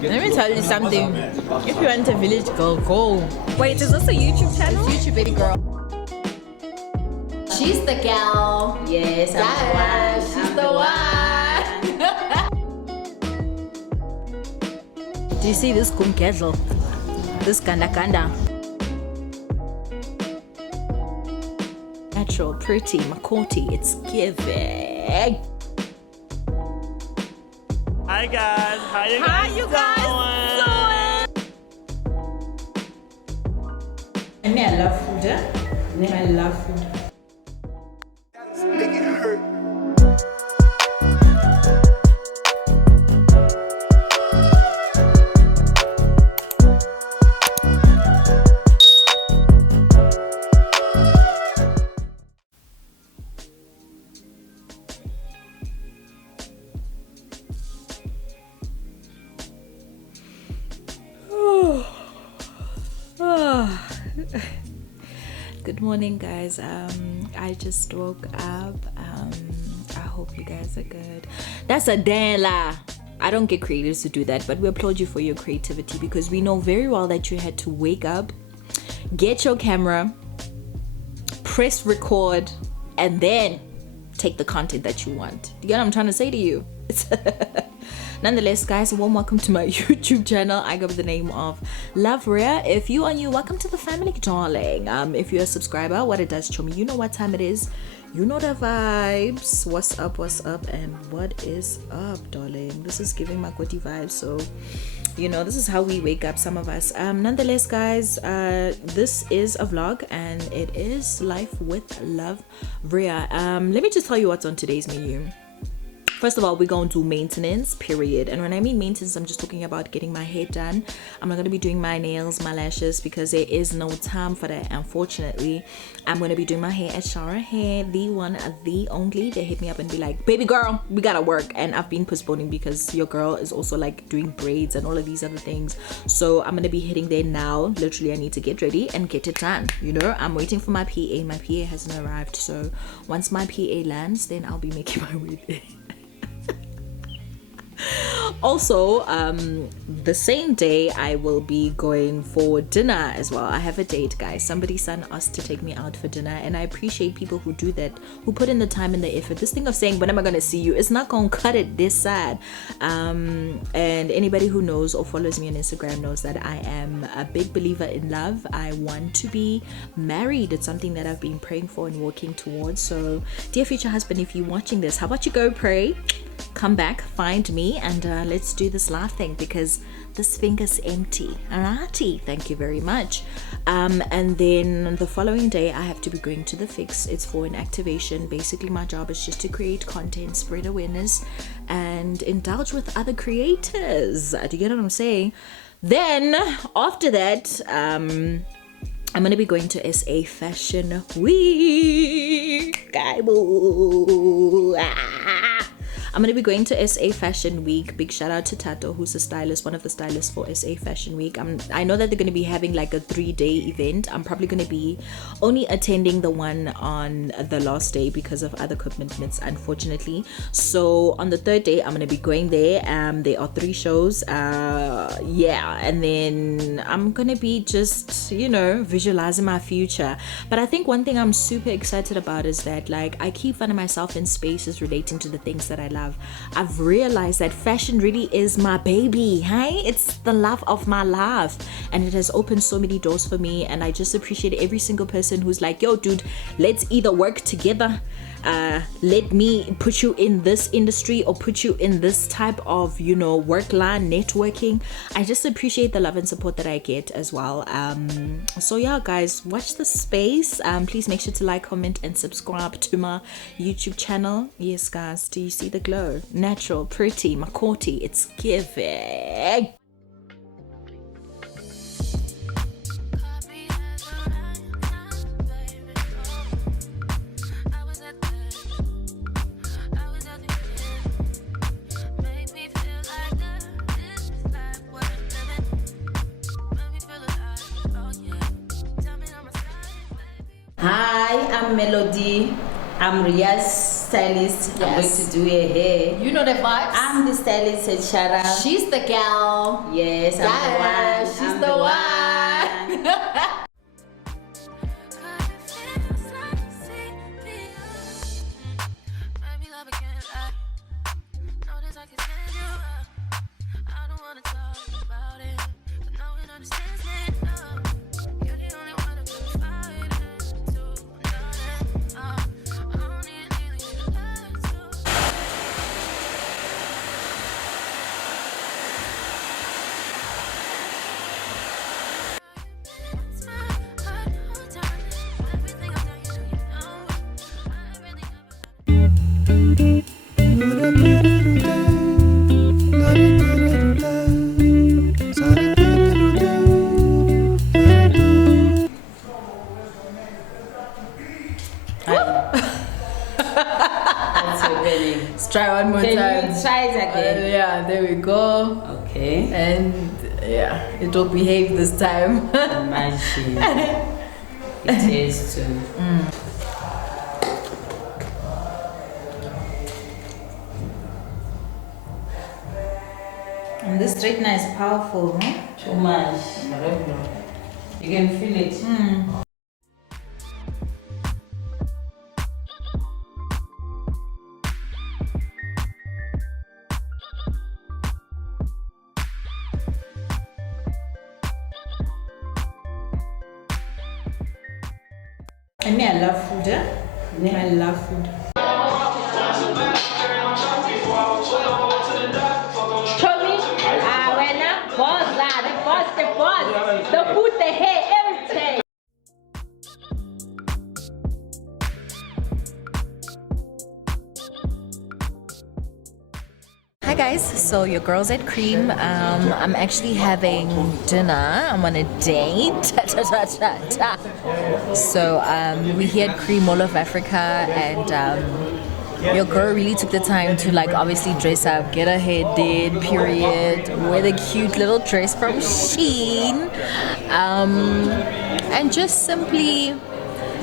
Let me tell you something. If you want a village girl, go. Wait, is this a YouTube channel? It's YouTube, baby girl. She's the gal. Yes, I'm the one. She's the one. Do you see this kumkedlo? This kanda? Natural, pretty, makoti, it's giving. Hi guys, how you guys How you guys doing? I love food, I love food. Make it hurt. Good morning, guys. I just woke up. I hope you guys are good. That's a damn lie. I don't get creators to do that, but we applaud you for your creativity because we know very well that you had to wake up, get your camera, press record, and then take the content that you want. You get what I'm trying to say to you? Nonetheless, guys, a warm welcome to my YouTube channel. I go by the name of Shara Hair. If you are new, welcome to the family, darling. If you're a subscriber, what it does, CHOMII, you know what time it is. You know the vibes. What's up, and what is up, darling? This is giving my Makoti vibes, so you know, this is how we wake up, some of us. Nonetheless, guys, this is a vlog and it is Life with Shara Hair. Let me just tell you what's on today's menu. First of all, we're going to do maintenance, period. And when I mean maintenance, I'm just talking about getting my hair done. I'm not going to be doing my nails, my lashes, because there is no time for that, unfortunately. I'm going to be doing my hair at Shara Hair, the one, the only. They hit me up and be like, baby girl, we got to work. And I've been postponing because your girl is also like doing braids and all of these other things. So I'm going to be hitting there now. Literally, I need to get ready and get it done. You know, I'm waiting for my PA. My PA hasn't arrived. So once my PA lands, then I'll be making my way there. Also, the same day I will be going for dinner as well. I have a date, guys. Somebody's son asked to take me out for dinner, and I appreciate people who do that, who put in the time and the effort. This thing of saying, when am I gonna see you, it's not gonna cut it this side. And anybody who knows or follows me on Instagram knows that I am a big believer in love. I want to be married. It's something that I've been praying for and working towards. So dear future husband, if you're watching this, how about you go pray, come back, find me, and let's do this live thing because this finger's empty. Alrighty, thank you very much. And then the following day I have to be going to the fix. It's for an activation. Basically my job is just to create content, spread awareness, and indulge with other creators. Do you get what I'm saying? Then after that, I'm gonna be going to SA Fashion Week. I'm going to be going to SA Fashion Week. Big shout out to Tato, who's a stylist, one of the stylists for SA Fashion Week. I know that they're going to be having like a 3-day event. I'm probably going to be only attending the one on the last day because of other commitments, unfortunately. So on the 3rd day, I'm going to be going there. There are 3 shows. Yeah, and then I'm going to be just, you know, visualizing my future. But I think one thing I'm super excited about is that, like, I keep finding myself in spaces relating to the things that I love. I've realized that fashion really is my baby. Hey, it's the love of my life, and it has opened so many doors for me. And I just appreciate every single person who's like, yo dude, let's either work together, let me put you in this industry or put you in this type of, you know, work line, networking. I just appreciate the love and support that I get as well. So yeah, guys, watch the space. Please make sure to like, comment, and subscribe to my YouTube channel. Yes, guys, do you see the glow? Natural, pretty, makoti, it's giving. Hi, I'm Melody. I'm Rias. stylist. I'm going Yes. to do her hair. You know the vibes. I'm the stylist at Shara. She's the gal. Yes, I'm the Yeah, one. she's I'm the one. That's happening. Let's try one more Can time. you try it again? Yeah, there we go. Okay. And yeah, it will behave this time. Imagine. It is too. And this straightener is powerful, huh? Too much. You can feel it. I mean, I love food, eh? Yeah. I love food. CHOMII, the food, the hair, everything. Hi guys, so your girl's at Cream. I'm actually having dinner. I'm on a date. So we're here at Cream Mall of Africa, and your girl really took the time to like obviously dress up, get her hair did, period, wear the cute little dress from Shein, and just simply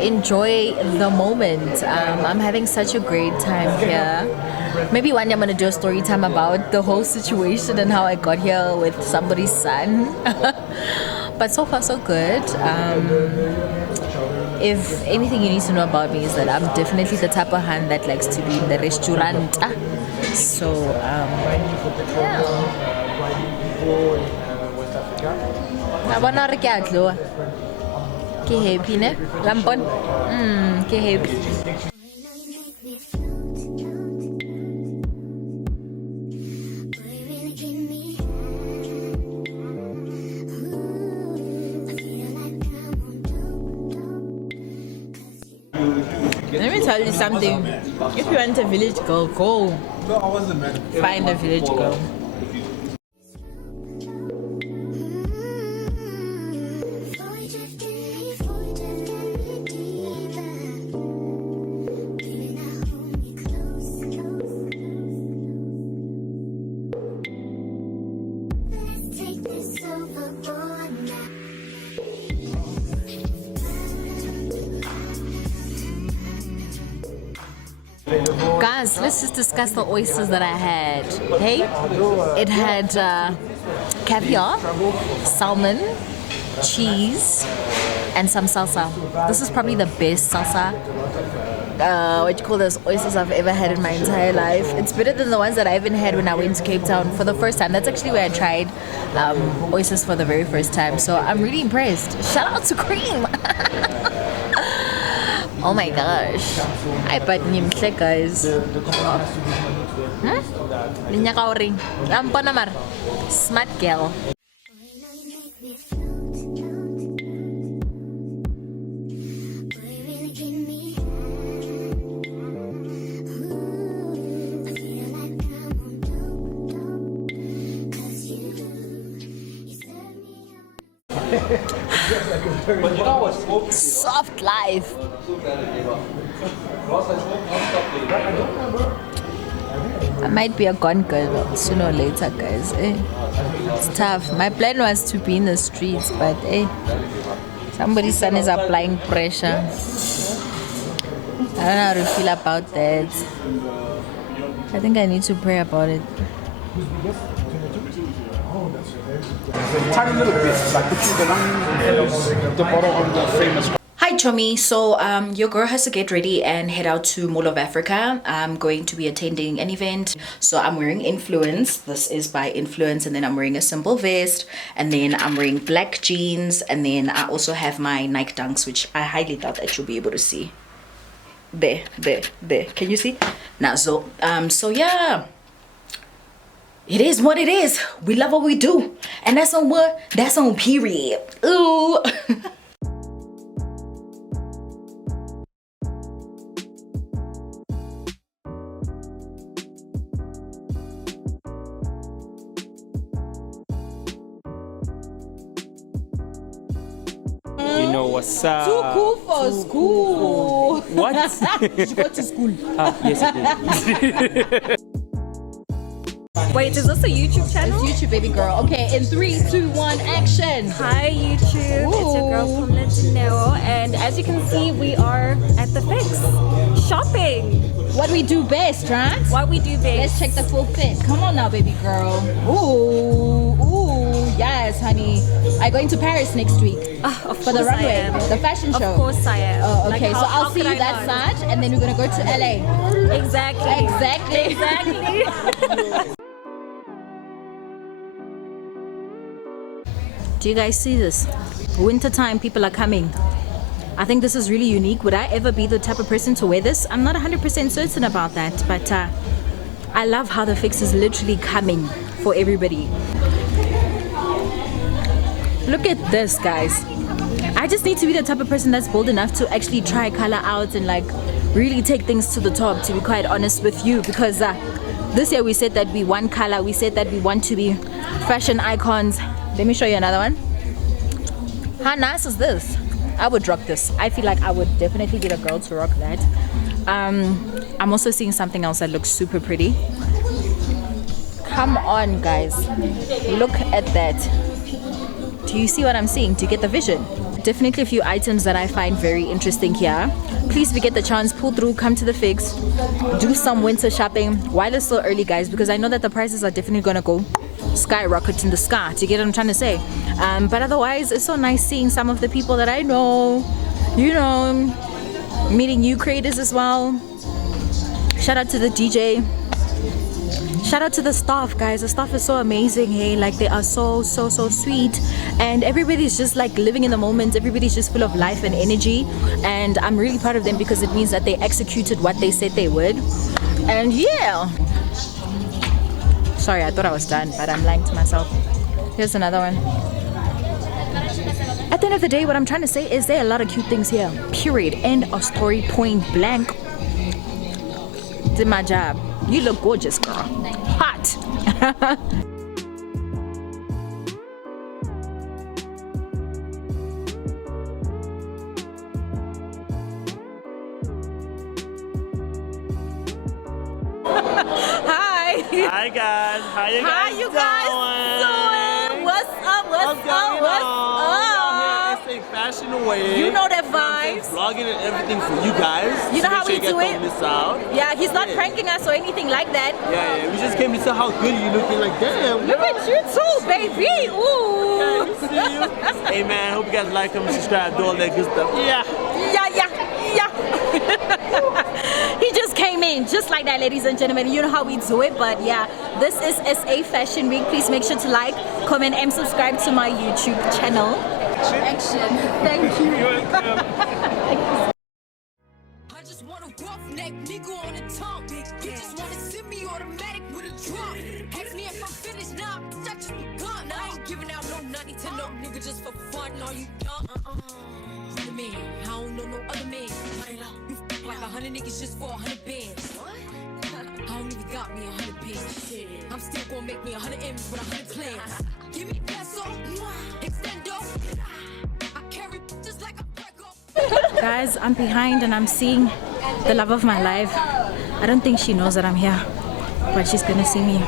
enjoy the moment. I'm having such a great time here. Maybe one day I'm gonna do a story time about the whole situation and how I got here with somebody's son. But so far so good. If anything you need to know about me is that I'm definitely the type of hand that likes to be in the restaurant. So yeah. I wanna re ke a tloa. Ke happy ne? Lampon? Ke happy. Let me tell you something. If you want a village girl, go. Find a village girl. Guys, let's just discuss the oysters that I had. Hey, it had caviar, salmon, cheese, and some salsa. This is probably the best salsa, what you call those oysters I've ever had in my entire life. It's better than the ones that I even had when I went to Cape Town for the first time. That's actually where I tried oysters for the very first time. So I'm really impressed. Shout out to Cream. Oh my gosh. I bet nimhle guys. Linya ring. Lampa namar. Smart girl. Soft life. I might be a gone girl sooner or later, guys. It's tough. My plan was to be in the streets, but somebody's son is applying pressure. I don't know how to feel about that. I think I need to pray about it. Tiny little bits, like the bottle on the famous. Hi CHOMII, so your girl has to get ready and head out to Mall of Africa. I'm going to be attending an event, so I'm wearing Influence. This is by Influence, and then I'm wearing a simple vest, and then I'm wearing black jeans, and then I also have my Nike Dunks, which I highly doubt that you'll be able to see. There, can you see? Now, so yeah, it is what it is. We love what we do, and that's on what? That's on period. Ooh. You know what's up? Too cool for school. What? Did you go to school? Yes, I did. Wait, is this a YouTube channel? It's YouTube, baby girl. Okay, in 3, 2, 1, action. Hi YouTube, it's your girl from Legendero, and as you can see, we are at the Fix shopping. What we do best, right? What we do best. Let's check the full fit. Come on now, baby girl. Ooh, yes, honey. Are you going to Paris next week? For the runway, the fashion show? Of course I am. Oh, Like, okay, so how I'll see could you I that not? side, and then we're gonna go to LA. Exactly. Exactly. Do you guys see this? Wintertime, people are coming. I think this is really unique. Would I ever be the type of person to wear this? I'm not 100% certain about that, but I love how the Fix is literally coming for everybody. Look at this, guys. I just need to be the type of person that's bold enough to actually try color out and like really take things to the top, to be quite honest with you, because this year we said that we want color, we said that we want to be fashion icons. Let me show you another one. How nice is this? I would rock this. I feel like I would definitely be the girl to rock that. I'm also seeing something else that looks super pretty. Come on, guys. Look at that. Do you see what I'm seeing? Do you get the vision? Definitely a few items that I find very interesting here. Please, if you get the chance, pull through, come to the Fix, do some winter shopping while it's still early, guys, because I know that the prices are definitely gonna go skyrocket in the sky. Do you get what I'm trying to say? But otherwise, it's so nice seeing some of the people that I know, you know, meeting new creators as well. Shout out to the DJ. Shout out to the staff, guys. The staff is so amazing, hey, like they are so sweet, and everybody's just like living in the moment. Everybody's just full of life and energy, and I'm really proud of them because it means that they executed what they said they would. And yeah, sorry, I thought I was done, but I'm lying to myself. Here's another one. At the end of the day, what I'm trying to say is there are a lot of cute things here, period, end of story, point blank. Did my job. You look gorgeous, girl. Hot. Hi. Hi guys, how you guys doing? What's up? What's up? What's up? Fashion away. You know that vibes. Vlogging and everything for you guys. You know how we do it? Don't miss out. Yeah, he's not pranking us or anything like that. Yeah, we just came to see how good you looking. Like, damn. Look at you too, baby. Ooh. Okay, see you. Hey man, hope you guys like, comment, subscribe, do all that good stuff. Yeah. He just came in just like that, ladies and gentlemen. You know how we do it, but yeah, this is SA Fashion Week. Please make sure to like, comment, and subscribe to my YouTube channel. Action. Thank you. I just want a roughneck nigga on the tongue. You just want to send me automatic with a drum. Ask me if I'm finished now, I just begun. I ain't giving out no money to no nigga just for fun. Are you done? Other man, I don't know no other man. You f like 100 niggas just for 100 bands. I don't even got me 100 bands. I'm still gonna make me 100 M's with 100 plans. Give me peso, extendo. I carry just like a prego. Guys, I'm behind and I'm seeing the love of my life. I don't think she knows that I'm here, but she's gonna see me.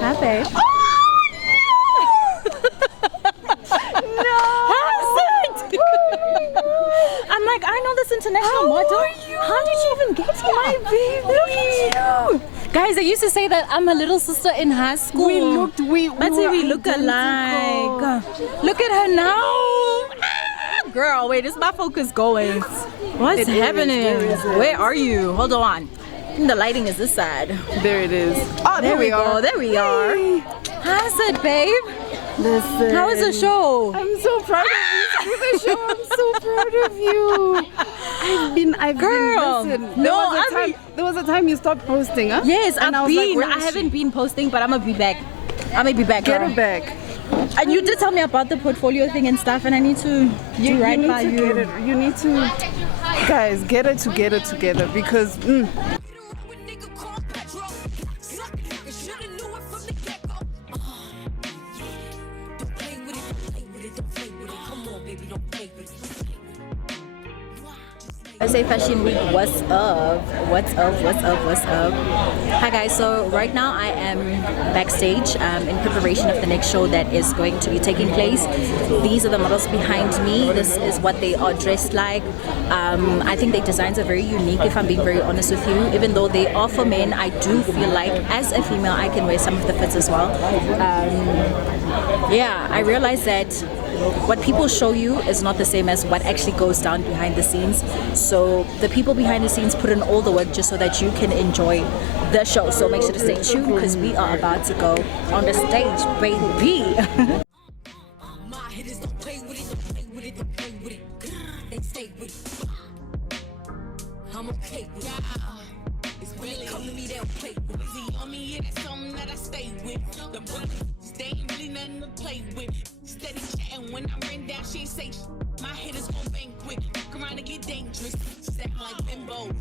Hi, babe. No! How used to say that I'm a little sister in high school. We look alike. Look at her now. Ah, girl, wait, is my focus going? What's happening? Where are you? Hold on. I think the lighting is this side. There it is. Oh, there we go. are. There we are. How's it, babe? Listen. How was the show? I'm so proud of you for the show. I'm so proud of you. I've Girl, been, listen, no, there was a time you stopped posting, huh? Yes, And I I've was like, been. where I is haven't been posting, but I'm gonna be back. I'm gonna be back, Get girl. her back. And you did tell me about the portfolio thing and stuff, and I need to do right need by to you. Get it. You need to, guys, get it together because. SA Fashion Week, what's up? What's up? Hi guys, so right now I am backstage in preparation of the next show that is going to be taking place. These are the models behind me. This is what they are dressed like. I think their designs are very unique, if I'm being very honest with you. Even though they are for men, I do feel like as a female I can wear some of the fits as well. Yeah, I realized that what people show you is not the same as what actually goes down behind the scenes. So the people behind the scenes put in all the work just so that you can enjoy the show. So make sure to stay tuned because we are about to go on the stage, baby. My hitters don't play with it, don't play with it, don't play with it. They stay with it. I'm okay with it. It's when they come to me, they'll play with it. See on me, yeah, that's something that I stay with. The brothers, they ain't really nothing to play with. Steady chatting when I ran down, she ain't say my hitters gon' bang quick. Fuck around and get dangerous. Step like bimbos.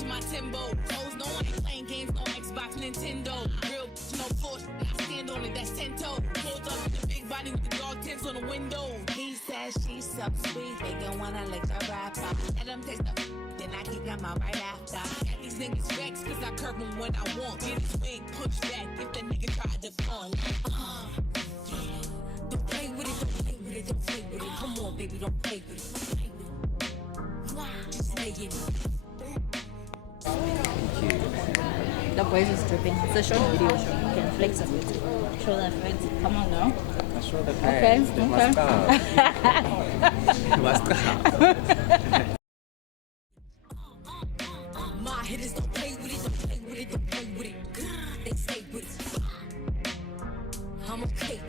To my Timbo. Hoes know I ain't playing games, no Xbox, Nintendo. Real no force, I stand on it, that's 10 toe. Pulled up with the big body with the dog tents on the window. He says she's so sweet, they gon' wanna lick the rapper. Let them taste the then I kick them out right after. Got these niggas vexed cause I curve them when I want. Get his wig pushed back if the nigga tried to fall. Don't play with it, don't play with it, don't play with it. Come on, baby, don't play with it, don't play with it. Just lay it. The voice is dripping. It's a short video show. You can flex a bit. Show that friends. Come on now. Show the Okay, My hitters don't play with it, don't play with it, don't play with it. They stay with it. I'm okay.